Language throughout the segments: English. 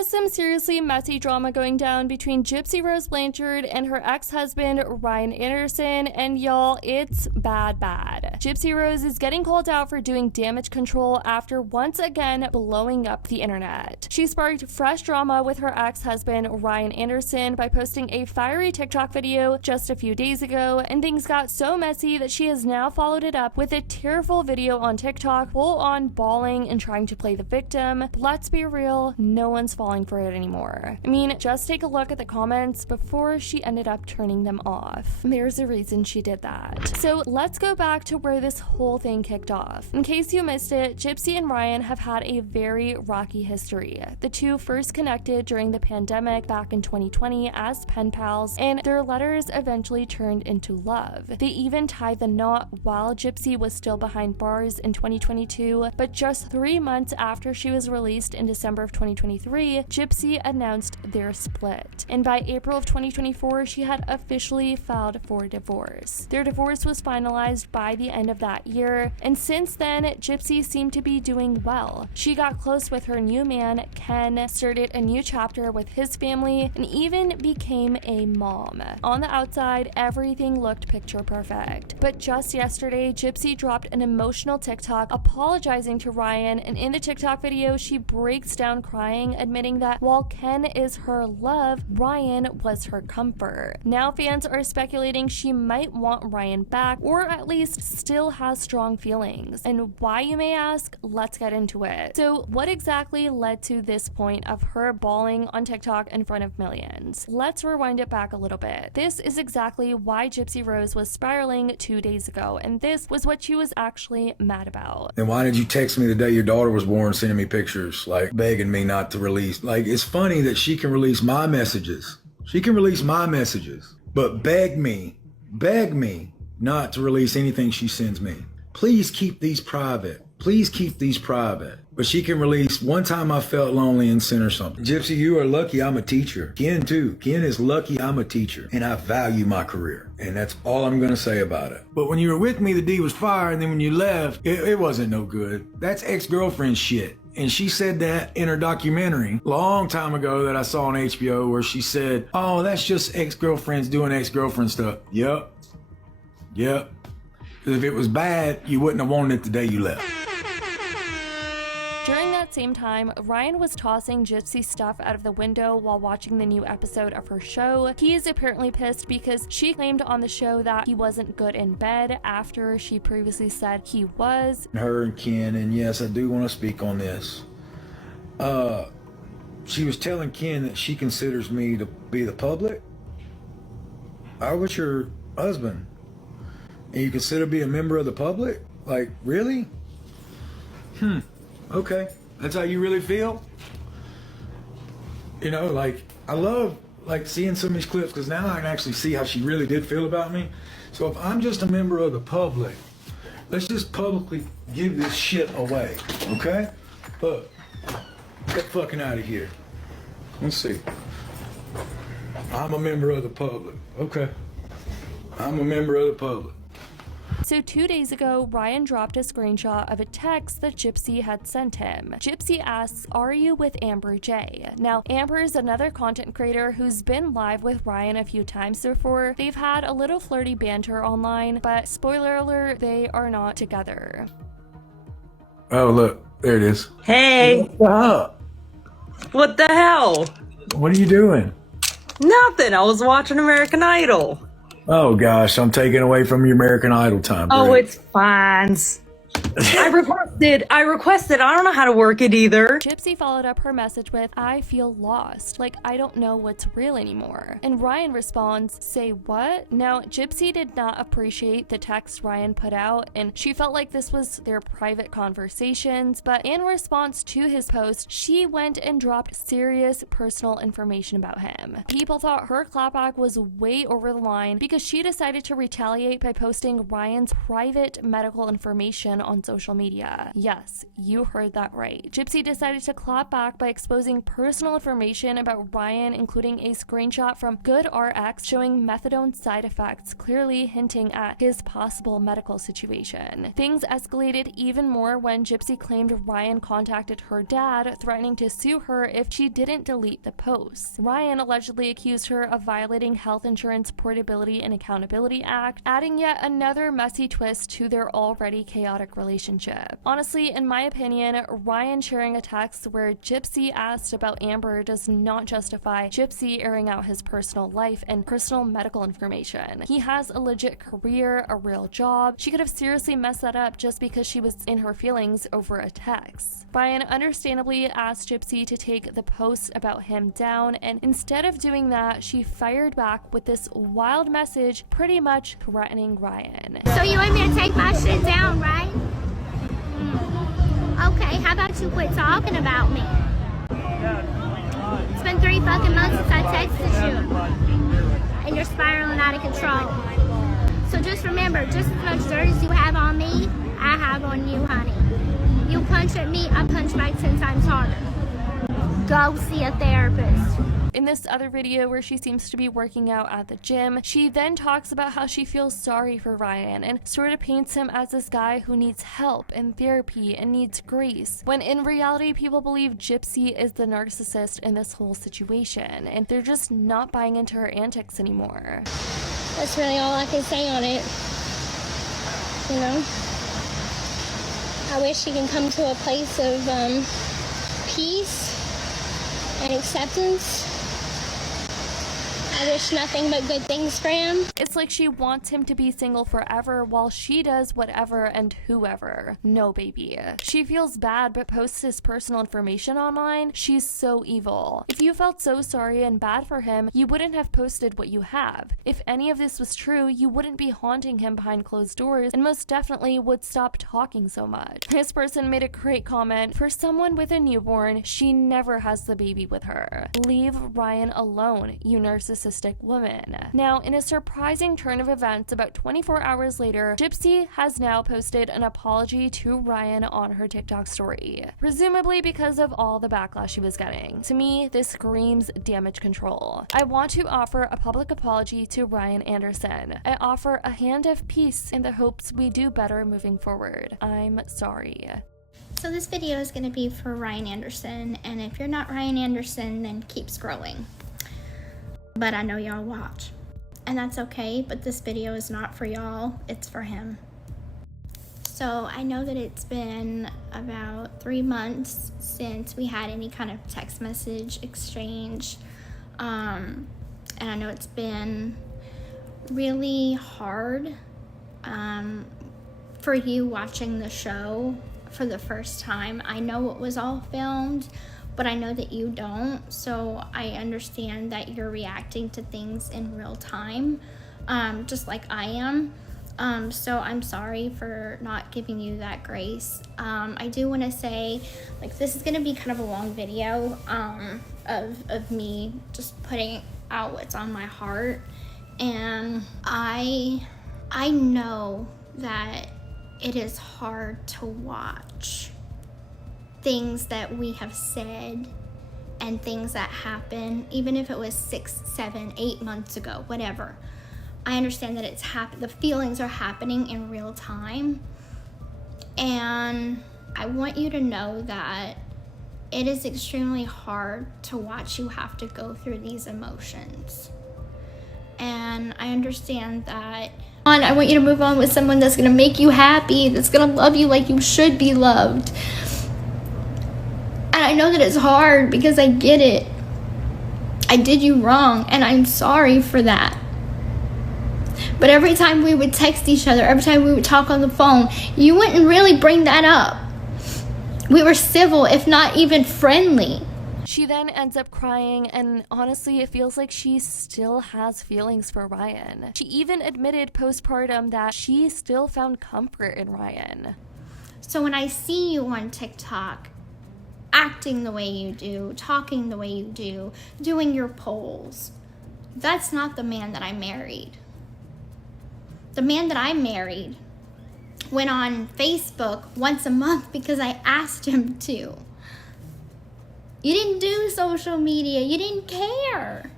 is some seriously messy drama going down between Gypsy Rose Blanchard and her ex-husband Ryan Anderson, and y'all, it's bad. Gypsy Rose is getting called out for doing damage control after once again blowing up the internet. She sparked fresh drama with her ex-husband Ryan Anderson by posting a fiery TikTok video just a few days ago, and things got so messy that she has now followed it up with a tearful video on TikTok, full on bawling and trying to play the victim. But let's be real, no one's falling for it anymore. I mean, just take a look at the comments before she ended up turning them off. There's a reason she did that. So let's go back to where this whole thing kicked off. In case you missed it, Gypsy and Ryan have had a very rocky history. The two first connected during the pandemic back in 2020 as pen pals, and their letters eventually turned into love. They even tied the knot while Gypsy was still behind bars in 2022, but just 3 months after she was released in December of 2023, Gypsy announced their split. And by April of 2024, she had officially filed for divorce. Their divorce was finalized by the end of that year, and since then, Gypsy seemed to be doing well. She got close with her new man, Ken, started a new chapter with his family, and even became a mom. On the outside, everything looked picture perfect. But just yesterday, Gypsy dropped an emotional TikTok apologizing to Ryan, and in the TikTok video, she breaks down crying, admitting that while Ken is her love, Ryan was her comfort. Now fans are speculating she might want Ryan back, or at least still has strong feelings. And why, you may ask? Let's get into it. So what exactly led to this point of her bawling on TikTok in front of millions? Let's rewind it back a little bit. This is exactly why Gypsy Rose was spiraling 2 days ago, and this was what she was actually mad about. Then why did you text me the day your daughter was born, sending me pictures, like begging me not to release? Like, it's funny that she can release my messages. She can release my messages, but beg me not to release anything she sends me. Please keep these private. Please keep these private. But she can release. One time I felt lonely and sent her something. Gypsy, you are lucky I'm a teacher. Ken too. Ken is lucky I'm a teacher. And I value my career. And that's all I'm going to say about it. But when you were with me, the D was fire. And then when you left, it wasn't no good. That's ex-girlfriend shit. And she said that in her documentary long time ago that I saw on HBO, where she said, oh, that's just ex-girlfriends doing ex-girlfriend stuff. Yep. Because if it was bad, you wouldn't have wanted it the day you left. During that same time, Ryan was tossing Gypsy's stuff out of the window while watching the new episode of her show. He is apparently pissed because she claimed on the show that he wasn't good in bed after she previously said he was. Her and Ken, and yes, I do want to speak on this. She was telling Ken that she considers me to be the public. I was your husband, and you consider me a member of the public? Like, really? Okay, that's how you really feel? You know, like, I love, like, seeing some of these clips, because now I can actually see how she really did feel about me. So if I'm just a member of the public, let's just publicly give this shit away, okay? Look, get fucking out of here. Let's see. I'm a member of the public. Okay. I'm a member of the public. So 2 days ago, Ryan dropped a screenshot of a text that Gypsy had sent him. Gypsy asks, are you with Amber J? Now, Amber is another content creator who's been live with Ryan a few times before. They've had a little flirty banter online, but spoiler alert, they are not together. Oh, look, there it is. Hey. What's up? What the hell? What are you doing? Nothing. I was watching American Idol. Oh gosh, I'm taking away from your American Idol time. Oh, Great. it's fine. I requested. I don't know how to work it either. Gypsy followed up her message with, I feel lost. Like, I don't know what's real anymore. And Ryan responds, say what? Now, Gypsy did not appreciate the text Ryan put out, and she felt like this was their private conversations, but in response to his post, she went and dropped serious personal information about him. People thought her clapback was way over the line because she decided to retaliate by posting Ryan's private medical information Ryan on social media. Yes, you heard that right. Gypsy decided to clap back by exposing personal information about Ryan, including a screenshot from GoodRx showing methadone side effects, clearly hinting at his possible medical situation. Things escalated even more when Gypsy claimed Ryan contacted her dad, threatening to sue her if she didn't delete the posts. Ryan allegedly accused her of violating Health Insurance Portability and Accountability Act, adding yet another messy twist to their already chaotic relationship. Honestly, in my opinion, Ryan sharing a text where Gypsy asked about Amber does not justify Gypsy airing out his personal life and personal medical information. He has a legit career, a real job. She could have seriously messed that up just because she was in her feelings over a text. Ryan understandably asked Gypsy to take the post about him down, and instead of doing that, she fired back with this wild message pretty much threatening Ryan. So you want me to take my shit down, right? Okay, how about you quit talking about me? It's been 3 fucking months since I texted you. And you're spiraling out of control. So just remember, just as much dirt as you have on me, I have on you, honey. You punch at me, I punch back 10 times harder. Go see a therapist. In this other video where she seems to be working out at the gym, she then talks about how she feels sorry for Ryan and sort of paints him as this guy who needs help and therapy and needs grace, when in reality people believe Gypsy is the narcissist in this whole situation, and they're just not buying into her antics anymore. That's really all I can say on it. You know? I wish he can come to a place of peace and acceptance. I wish nothing but good things for him. It's like she wants him to be single forever while she does whatever and whoever. No, baby. She feels bad but posts his personal information online. She's so evil. If you felt so sorry and bad for him, you wouldn't have posted what you have. If any of this was true, you wouldn't be haunting him behind closed doors and most definitely would stop talking so much. This person made a great comment. For someone with a newborn, she never has the baby with her. Leave Ryan alone, you narcissistic woman. Now, in a surprising turn of events, about 24 hours later, Gypsy has now posted an apology to Ryan on her TikTok story, presumably because of all the backlash she was getting. To me, this screams damage control. I want to offer a public apology to Ryan Anderson. I offer a hand of peace in the hopes we do better moving forward. I'm sorry. So this video is going to be for Ryan Anderson, and if you're not Ryan Anderson, then keep scrolling. But I know y'all watch, and that's okay, but this video is not for y'all, it's for him. So I know that it's been about 3 months since we had any kind of text message exchange, and I know it's been really hard for you watching the show for the first time. I know it was all filmed, but I know that you don't, so I understand that you're reacting to things in real time, just like I am. So I'm sorry for not giving you that grace. I do want to say, like, this is going to be kind of a long video of me just putting out what's on my heart, and I know that it is hard to watch things that we have said and things that happen, even if it was 6, 7, 8 months ago, whatever. I understand that it's the feelings are happening in real time, and I want you to know that it is extremely hard to watch you have to go through these emotions. And I understand that I want you to move on with someone that's gonna make you happy, that's gonna love you like you should be loved. And I know that it's hard because I get it. I did you wrong, and I'm sorry for that. But every time we would text each other, every time we would talk on the phone, you wouldn't really bring that up. We were civil, if not even friendly. She then ends up crying, and honestly, it feels like she still has feelings for Ryan. She even admitted postpartum that she still found comfort in Ryan. So when I see you on TikTok, acting the way you do, talking the way you do, doing your polls, that's not the man that I married. The man that I married went on Facebook once a month because I asked him to. You didn't do social media. You didn't care.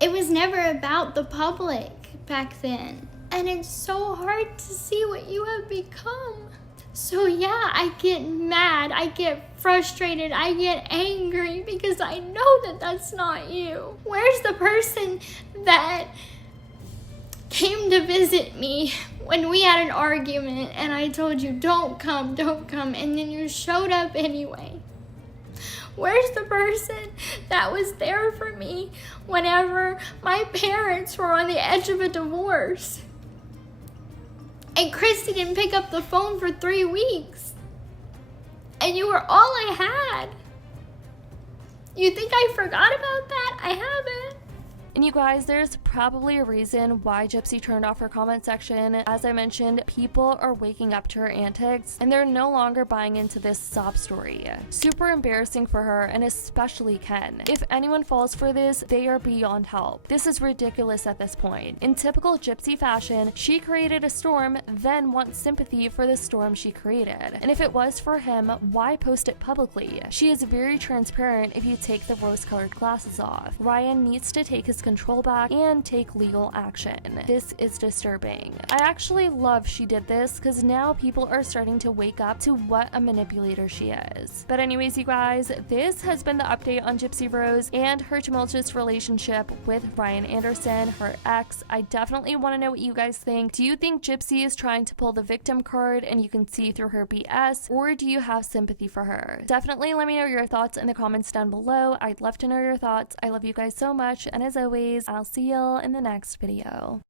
It was never about the public back then. And it's so hard to see what you have become. So yeah, I get mad, I get frustrated, I get angry because I know that that's not you. Where's the person that came to visit me when we had an argument and I told you don't come, and then you showed up anyway? Where's the person that was there for me whenever my parents were on the edge of a divorce? And Christy didn't pick up the phone for 3 weeks. And you were all I had. You think I forgot about that? I haven't. And you guys, there's probably a reason why Gypsy turned off her comment section. As I mentioned, people are waking up to her antics and they're no longer buying into this sob story. Super embarrassing for her, and especially Ken. If anyone falls for this, they are beyond help. This is ridiculous at this point. In typical Gypsy fashion, she created a storm, then wants sympathy for the storm she created. And if it was for him, why post it publicly? She is very transparent if you take the rose-colored glasses off. Ryan needs to take his control back and take legal action. This is disturbing. I actually love she did this because now people are starting to wake up to what a manipulator she is. But anyways, you guys, this has been the update on Gypsy Rose and her tumultuous relationship with Ryan Anderson, her ex. I definitely want to know what you guys think. Do you think Gypsy is trying to pull the victim card and you can see through her BS, or do you have sympathy for her? Definitely let me know your thoughts in the comments down below. I'd love to know your thoughts. I love you guys so much, and as always, I'll see y'all in the next video.